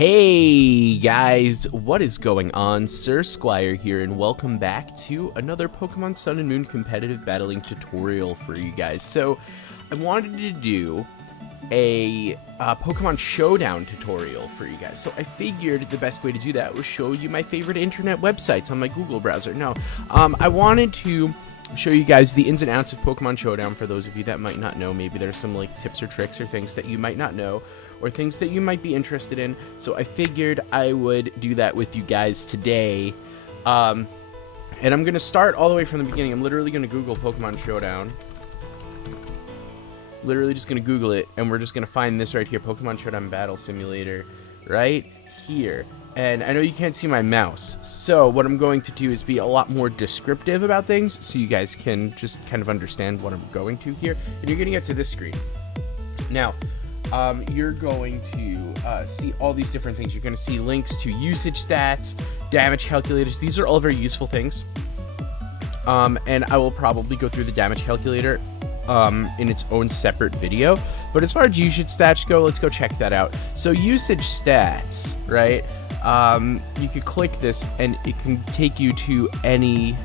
Hey guys, what is going on? Sir Squire here, and welcome back to another Pokemon Sun and Moon competitive battling tutorial for you guys. So, I wanted to do a Pokemon Showdown tutorial for you guys. So I figured the best way to do that was show you my favorite internet websites on my Google browser. No, I wanted to show you guys the ins and outs of Pokemon Showdown for those of you that might not know. Maybe there's some like tips or tricks or things that you might not know, or things that you might be interested in. So I figured I would do that with you guys today. And I'm going to start all the way from the beginning. I'm literally going to Google Pokemon Showdown. Literally just going to Google it, and we're just going to find this right here, Pokemon Showdown Battle Simulator, right here. And I know you can't see my mouse, so what I'm going to do is be a lot more descriptive about things, so you guys can just kind of understand what I'm going to here. And you're going to get to this screen. Now, you're going to see all these different things. You're going to see links to usage stats, damage calculators. These are all very useful things. And I will probably go through the damage calculator in its own separate video. But as far as usage stats go, let's go check that out. So usage stats, right? You could click this and it can take you to anything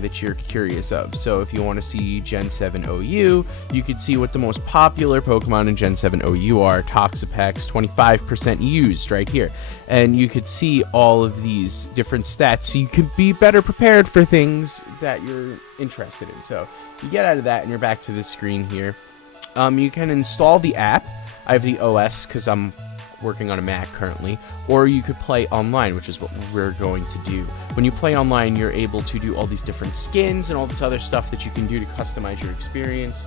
that you're curious of. So if you want to see Gen 7 OU, you could see what the most popular Pokemon in Gen 7 OU are. Toxapex, 25% used right here. And you could see all of these different stats, so you could be better prepared for things that you're interested in. So you get out of that and you're back to this screen here. You can install the app. I have the OS because I'm working on a Mac currently, or you could play online, which is what we're going to do. When you play online, you're able to do all these different skins and all this other stuff that you can do to customize your experience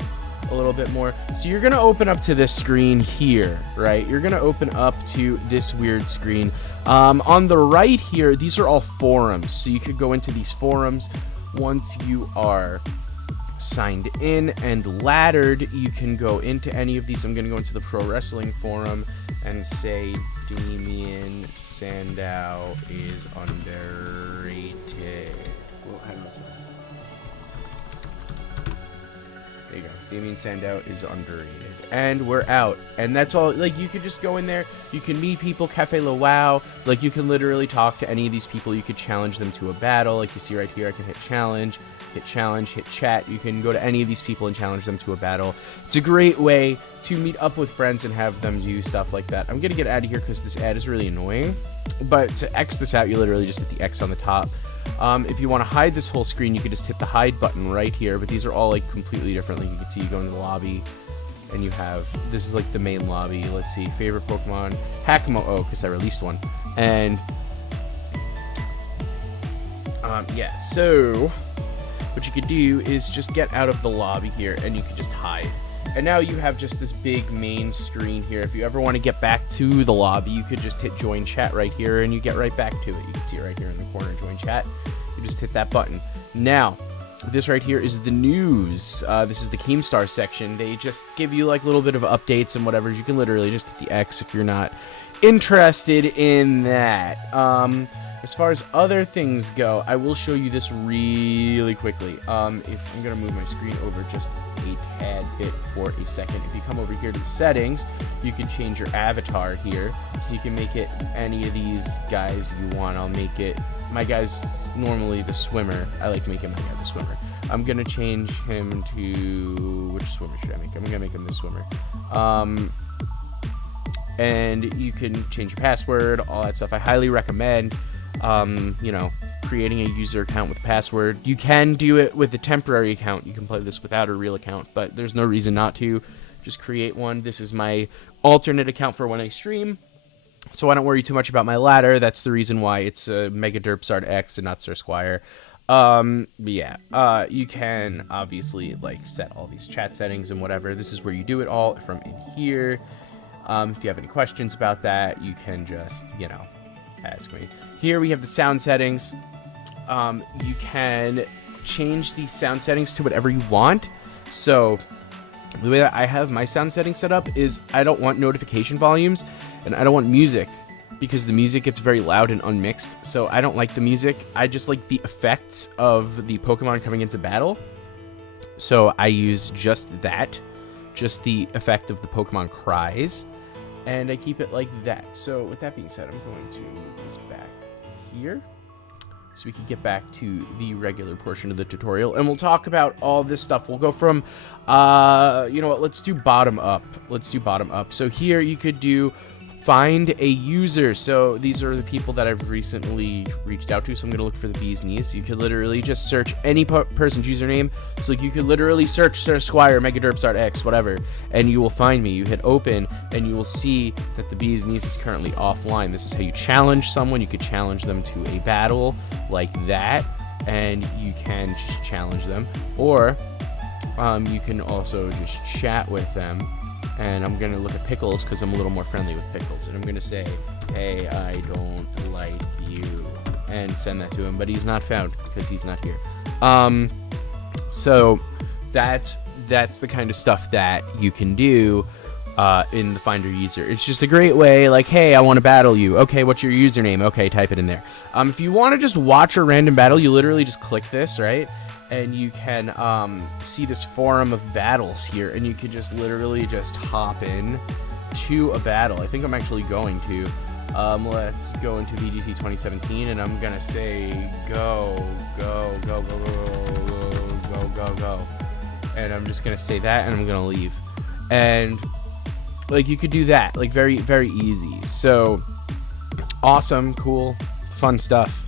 a little bit more. So you're going to open up to this screen here, right? You're going to open up to this weird screen. On the right here, these are all forums, so you could go into these forums. Once you are signed in and laddered, you can go into any of these. I'm going to go into the Pro Wrestling forum and say Damien Sandow is underrated. Well, how do you spell it? There you go. Damien Sandow is underrated. And we're out. And that's all. Like, you could just go in there. You can meet people. Cafe La Wow. Like, you can literally talk to any of these people. You could challenge them to a battle. Like you see right here, I can hit challenge, hit chat. You can go to any of these people and challenge them to a battle. It's a great way to meet up with friends and have them do stuff like that. I'm gonna get out of here because this ad is really annoying, but to X this out, you literally just hit the X on the top. If you want to hide this whole screen, you can just hit the hide button right here, but these are all like completely different. Like you can see, you go into the lobby and you have, this is like the main lobby. Let's see, favorite Pokemon, Hakamo, because I released one. And yeah, so what you could do is just get out of the lobby here and you can just hide. And now you have just this big main screen here. If you ever want to get back to the lobby, you could just hit join chat right here and you get right back to it. You can see it right here in the corner, join chat. You just hit that button. Now, this right here is the news. This is the Keemstar section. They just give you like a little bit of updates and whatever. You can literally just hit the X if you're not interested in that. As far as other things go, I will show you this really quickly. If I'm going to move my screen over just a tad bit for a second. If you come over here to the settings, you can change your avatar here. So you can make it any of these guys you want. I'll make it, my guy's normally the swimmer. I like making my guy the swimmer. I'm going to change him to, which swimmer should I make? I'm going to make him the swimmer. And you can change your password, all that stuff. I highly recommend you know, creating a user account with a password. You can do it with a temporary account. You can play this without a real account, but there's no reason not to. Just create one. This is my alternate account for when I stream, so I don't worry too much about my ladder. That's the reason why it's a Mega Derpsard X and not Sir Squire. But yeah, you can obviously like set all these chat settings and whatever. This is where you do it all from in here. If you have any questions about that, you can just, you know, ask me. Here we have the sound settings. You can change these sound settings to whatever you want. So the way that I have my sound settings set up is I don't want notification volumes and I don't want music, because the music gets very loud and unmixed. So I don't like the music. I just like the effects of the Pokemon coming into battle. So I use just that, just the effect of the Pokemon cries. and I keep it like that. So with that being said, I'm going to move this back here so we can get back to the regular portion of the tutorial, and we'll talk about all this stuff. We'll go from, you know what, let's do bottom up. So here you could do find a user. So these are the people that I've recently reached out to. So I'm going to look for the bee's knees. You could literally just search any person's username. So like you could literally search Sir Squire, Megaderpsart X, whatever, and you will find me. You hit open and you will see that the bee's knees is currently offline. This is how you challenge someone. You could challenge them to a battle like that, and you can just challenge them, or you can also just chat with them. And I'm going to look at Pickles because I'm a little more friendly with Pickles. And I'm going to say, hey, I don't like you. And send that to him. But he's not found because he's not here. So that's the kind of stuff that you can do in the Finder user. It's just a great way, like, hey, I want to battle you. Okay, what's your username? Okay, type it in there. If you want to just watch a random battle, you literally just click this, right? And you can see this forum of battles here, and you can just literally just hop in to a battle. I think I'm actually going to. Let's go into VGT 2017, and I'm gonna say go, and I'm just gonna say that, and I'm gonna leave. And like you could do that, like very, very easy. So awesome, cool, fun stuff.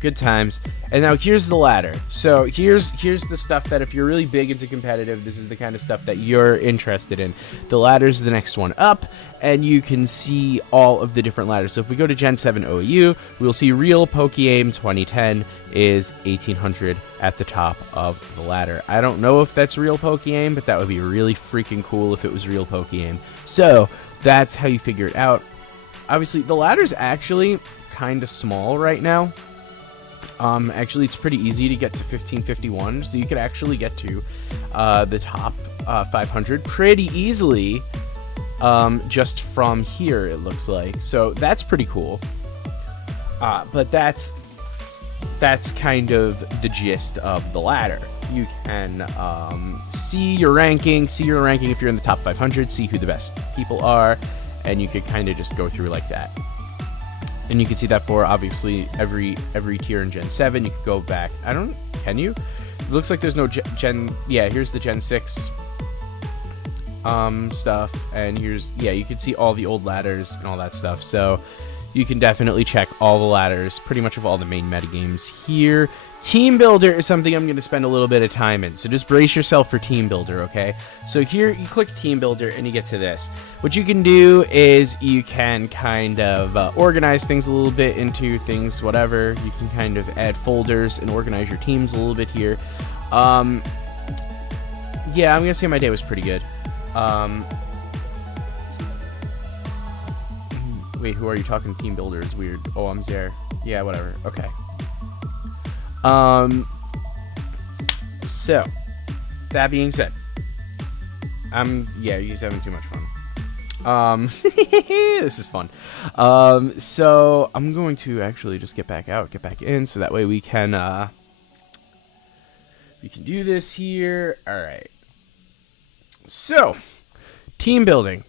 Good times. And now here's the ladder. So here's the stuff that if you're really big into competitive, this is the kind of stuff that you're interested in. The ladder's the next one up, and you can see all of the different ladders. So if we go to Gen 7 OU, we'll see Real Pokeaim 2010 is 1800 at the top of the ladder. I don't know if that's Real Pokeaim, but that would be really freaking cool if it was Real Pokeaim. So that's how you figure it out. Obviously, the ladder's actually kind of small right now. Actually, it's pretty easy to get to 1551, so you could actually get to the top 500 pretty easily just from here, it looks like. So that's pretty cool. But that's kind of the gist of the ladder. You can see your ranking if you're in the top 500, see who the best people are, and you could kind of just go through like that. And you can see that for obviously every tier in Gen 7. You could go back. Can you? It looks like there's no yeah, here's the Gen 6 stuff, and here's, yeah, you can see all the old ladders and all that stuff. So you can definitely check all the ladders, pretty much of all the main metagames here. Team Builder is something I'm going to spend a little bit of time in, so just brace yourself for Team Builder, okay? So here, you click Team Builder, and you get to this. What you can do is you can kind of organize things a little bit into things, whatever. You can kind of add folders and organize your teams a little bit here. Yeah, I'm going to say my day was pretty good. Wait, who are you talking? Team Builder is weird. Oh, I'm Zare. Yeah, whatever. Okay. So that being said, yeah, he's having too much fun. This is fun. So I'm going to actually just get back in, so that way we can do this here. All right. So team building.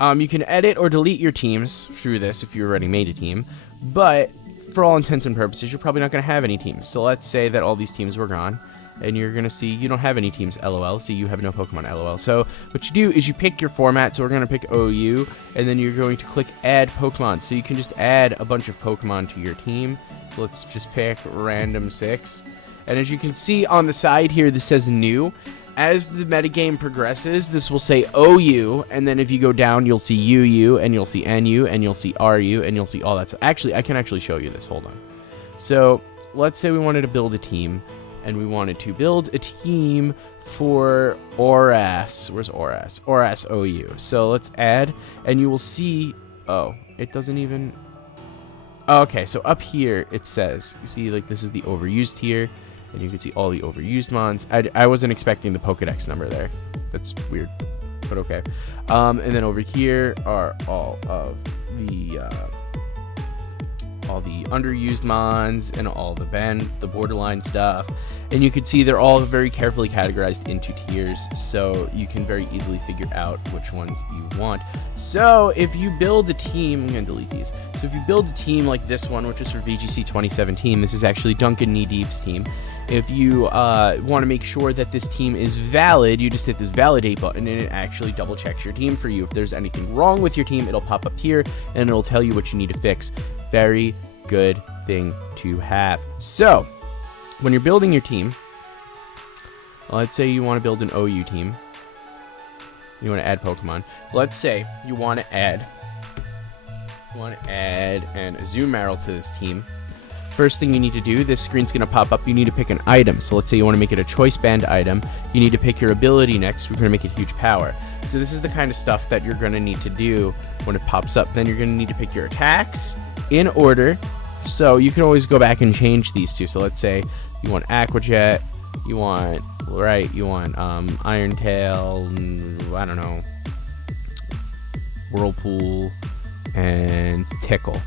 You can edit or delete your teams through this if you already made a team, but for all intents and purposes, you're probably not going to have any teams. So let's say that all these teams were gone, and you're going to see you don't have any teams, LOL, so you have no Pokemon, LOL. So what you do is you pick your format, so we're going to pick OU, and then you're going to click Add Pokemon. So you can just add a bunch of Pokemon to your team. So let's just pick random 6. And as you can see on the side here, this says New. As the metagame progresses, this will say OU, and then if you go down, you'll see UU, and you'll see NU, and you'll see RU, and you'll see all that. So actually, I can actually show you this. Hold on. So let's say we wanted to build a team, and we wanted to build a team for ORAS. Where's ORAS? ORAS OU. So let's add, and you will see, oh, it doesn't even, okay, so up here it says, you see, like, this is the overused tier. And you can see all the overused mons. I wasn't expecting the Pokedex number there. That's weird, but okay. And then over here are all of the all the underused mons and all the borderline stuff. And you can see they're all very carefully categorized into tiers, so you can very easily figure out which ones you want. So if you build a team, I'm going to delete these. So if you build a team like this one, which is for VGC 2017, this is actually Duncan Kneedeep's team. If you want to make sure that this team is valid, you just hit this validate button and it actually double checks your team for you. If there's anything wrong with your team, it'll pop up here and it'll tell you what you need to fix. Very good thing to have. So when you're building your team, let's say you want to build an OU team. You want to add Pokemon. Let's say you want to add an Azumarill to this team. First thing you need to do, this screen's going to pop up. You need to pick an item. So let's say you want to make it a choice band item. You need to pick your ability next. We're going to make it huge power. So this is the kind of stuff that you're going to need to do when it pops up. Then you're going to need to pick your attacks in order. So you can always go back and change these two. So let's say you want Aqua Jet, you want Iron Tail, I don't know, Whirlpool, and Tickle.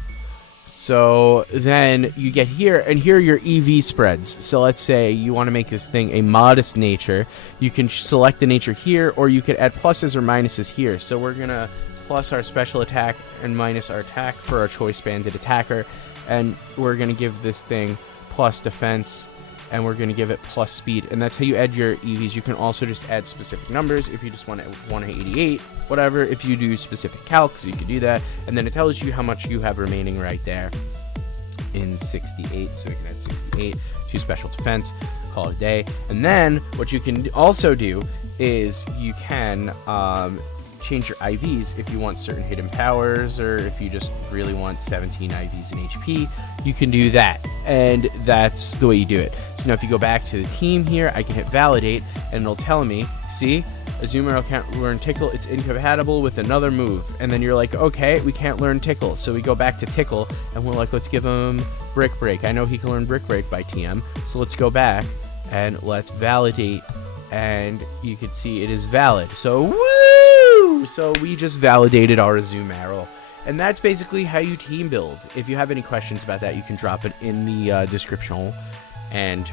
So then you get here, and here are your EV spreads. So let's say you want to make this thing a modest nature. You can select the nature here, or you could add pluses or minuses here. So we're going to plus our special attack and minus our attack for our choice banded attacker. And we're going to give this thing plus defense, and we're going to give it plus speed. And that's how you add your EVs. You can also just add specific numbers if you just want 188, whatever. If you do specific calcs, you can do that. And then it tells you how much you have remaining right there in 68. So we can add 68 to special defense, call it a day. And then what you can also do is you can change your IVs if you want certain hidden powers, or if you just really want 17 IVs in HP, you can do that. And that's the way you do it. So now if you go back to the team here, I can hit validate and it'll tell me, see, Azumarill can't learn Tickle, it's incompatible with another move. And then you're like, okay, we can't learn Tickle. So we go back to Tickle and we're like, let's give him Brick Break. I know he can learn Brick Break by TM. So let's go back and let's validate, and you can see it is valid. So woo! So we just validated our Azumarill. And that's basically how you team build. If you have any questions about that, you can drop it in the description, and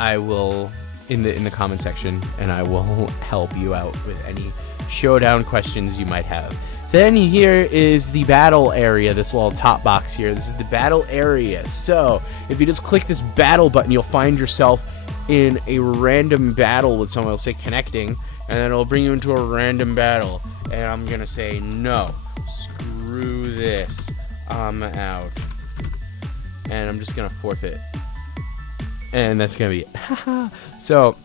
I will in the comment section, and I will help you out with any showdown questions you might have. Then here is the battle area, this little top box here. This is the battle area. So if you just click this battle button, you'll find yourself in a random battle with someone. Will say connecting, and then it'll bring you into a random battle. And I'm gonna say no, screw this, I'm out, and I'm just gonna forfeit, and that's gonna be it. So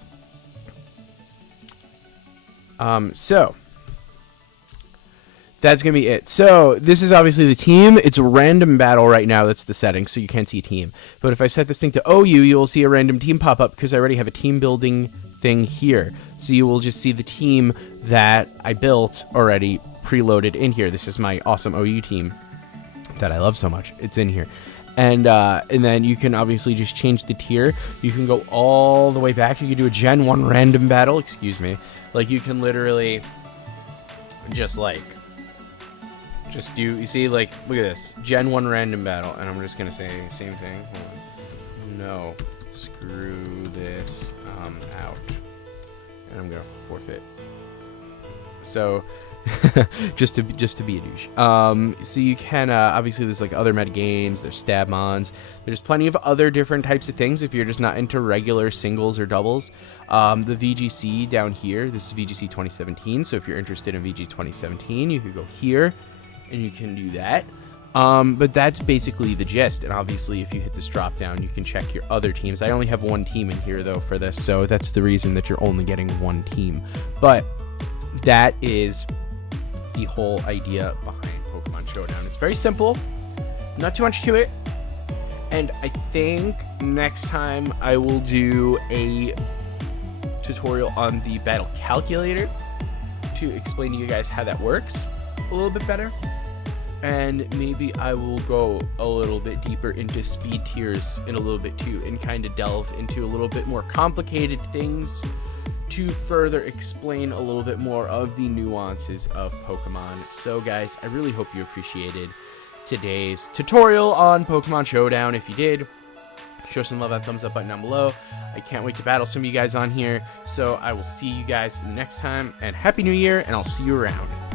that's gonna be it. So this is obviously the team. It's a random battle right now. That's the setting, so you can't see team. But if I set this thing to OU, you'll see a random team pop up because I already have a team building thing here. So you will just see the team that I built already preloaded in here. This is my awesome OU team that I love so much. It's in here. And then you can obviously just change the tier. You can go all the way back. You can do a Gen 1 random battle. Excuse me. Like, you can literally just do, you see, like, look at this. Gen 1 random battle. And I'm just going to say same thing. Hold on. No. Screw this. I'm out. And I'm going to forfeit. So just to be a douche. So you can obviously there's like other meta games, there's stabmons, there's plenty of other different types of things if you're just not into regular singles or doubles. The VGC down here, this is VGC 2017, so if you're interested in VG 2017, you could go here and you can do that. But that's basically the gist. And obviously if you hit this drop down, you can check your other teams. I only have one team in here though for this, so that's the reason that you're only getting one team. But that is the whole idea behind Pokemon Showdown. It's very simple, not too much to it, and I think next time I will do a tutorial on the battle calculator to explain to you guys how that works a little bit better, and maybe I will go a little bit deeper into speed tiers in a little bit too, and kind of delve into a little bit more complicated things to further explain a little bit more of the nuances of Pokemon. So guys, I really hope you appreciated today's tutorial on Pokemon Showdown. If you did, show some love at thumbs up button down below. I can't wait to battle some of you guys on here. So I will see you guys next time, and Happy New Year, and I'll see you around.